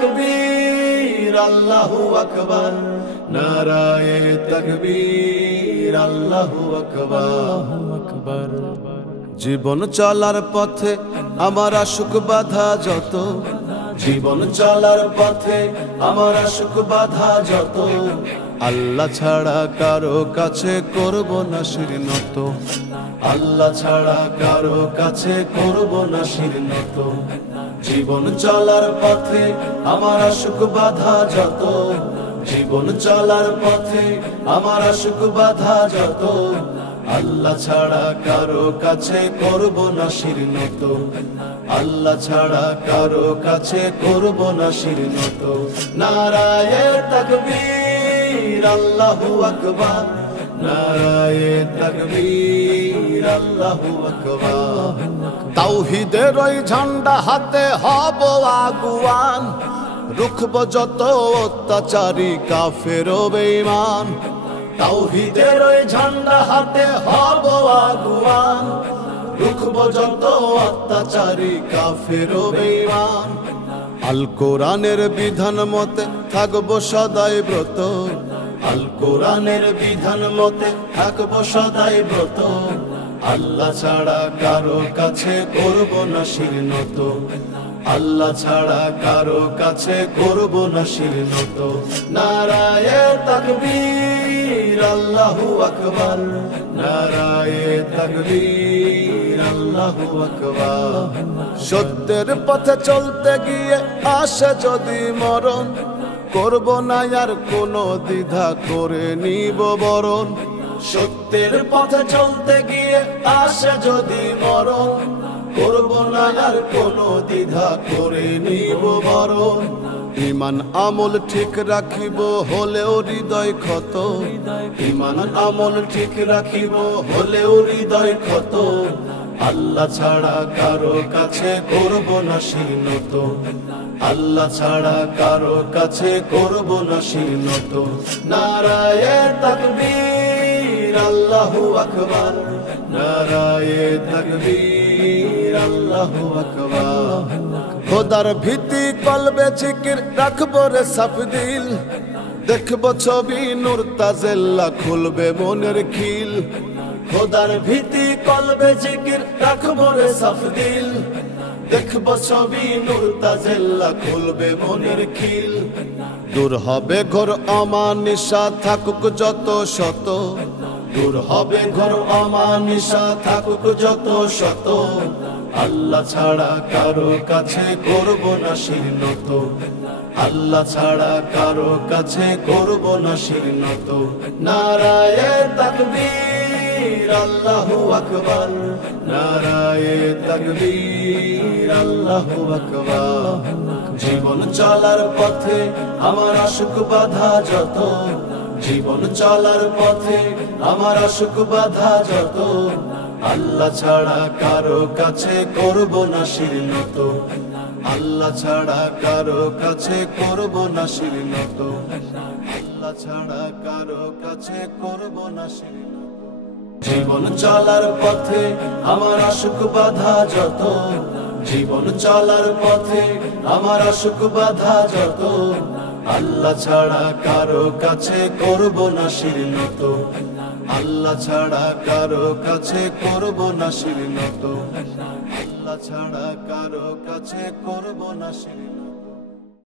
তাকবীর আল্লাহু আকবার, নারায়ে তাকবীর আল্লাহু আকবার। জীবন চলার পথে আমার আশুক বাধা যত, জীবন চলার পথে আমার আশুক বাধা যত, আল্লাহ ছাড়া কারো কাছে করব না শির নত, আল্লাহ ছাড়া কারো কাছে করব না শির নত। জীবন চলার পথে আমার আশুক বাধা যত, জীবন চলার পথে আমার আশুক বাধা যত, আল্লাহ ছাড়া কারো কাছে করব না শির নত, আল্লাহ ছাড়া কারো কাছে করব না শির নত। নারায়ে তাকবীর আল্লাহু আকবার, নারায়ে তাকবীর আল্লাহু আকবার। তাওহীদের ওই ঝান্ডা হাতে হব আগুয়ান, রুখব যত অত্যাচারী কাফের ও বেঈমান। তাওহীদের ওই ঝান্ডা হাতে হব আগুয়ান, রুখব যত অত্যাচারী কাফের ও বেঈমান। আল কোরআনের বিধান মতে থাকবো সদাই ব্রত, আল কোরআনের বিধান মতে থাকবো সদাই ব্রত, আল্লাহ ছাড়া কারো কাছে করব না শির নত, আল্লাহ ছাড়া কারো কাছে করব না শির নত। নারায়ে তাকবীর আল্লাহু আকবার, নারায়ে তাকবীর আল্লাহু আকবার। সত্যের পথে চলতে গিয়ে আসে যদি মরণ, করব না আর কোনো দ্বিধা করে নিব বরণ। সত্যের পথে চলতে গিয়ে আসে যদি মরণ, করব না আর কোনো দ্বিধা করে নিব বরণ। ঈমান আমল ঠিক রাখিব হলেও হৃদয় ক্ষত, ঈমান আমল ঠিক রাখিব হলেও হৃদয় ক্ষত, আল্লাহ ছাড়া কারো কাছে করব না শির নত, আল্লাহ ছাড়া কারো কাছে করব না শির নত। নারায়ে তাকবীর আল্লাহু আকবার, নারায়ে তাকবীর আল্লাহু আকবার। খোদার ভীতি কলবে জিকির রাখবো রে সাফ দিল, দেখব ছবি নূর তাজেল্লা খুলবে মনের খিল। খোদার ভীতি কলবে জিকির রাখবো রে সাফ দিল, দেখব ছবি নূর তাজেল্লা খুলবে মনের খিল। দূর হবে ঘোর অমানিসা থাকুক যত শত, দূর হবে ঘোর অমানিসা থাকুক যত শত, আল্লাহ ছাড়া কারো কাছে করব না শির নত, আল্লাহ ছাড়া কারো কাছে করব না শির নত। নারায়ে তাকবীর আল্লাহু আকবার, নারায়ে তাকবীর আল্লাহু আকবার। জীবন চলার পথে আমার আশুক বাধা যত, জীবন চলার পথে আমার আশুক বাধা যত, আল্লাহ ছাড়া কারো কাছে করব না শির নত, আল্লাহ ছাড়া কারো কাছে করব না শির নত, আল্লাহ ছাড়া কারো কাছে করব না শির নত। জীবন চলার পথে আমার আশুক বাধা যত, জীবন চলার পথে আমার আশুক বাধা যত, আল্লাহ ছাড়া কারো কাছে করব না শির নত, আল্লাহ ছাড়া কারো কাছে করব না শির নত, আল্লাহ ছাড়া কারো কাছে করব না শির নত।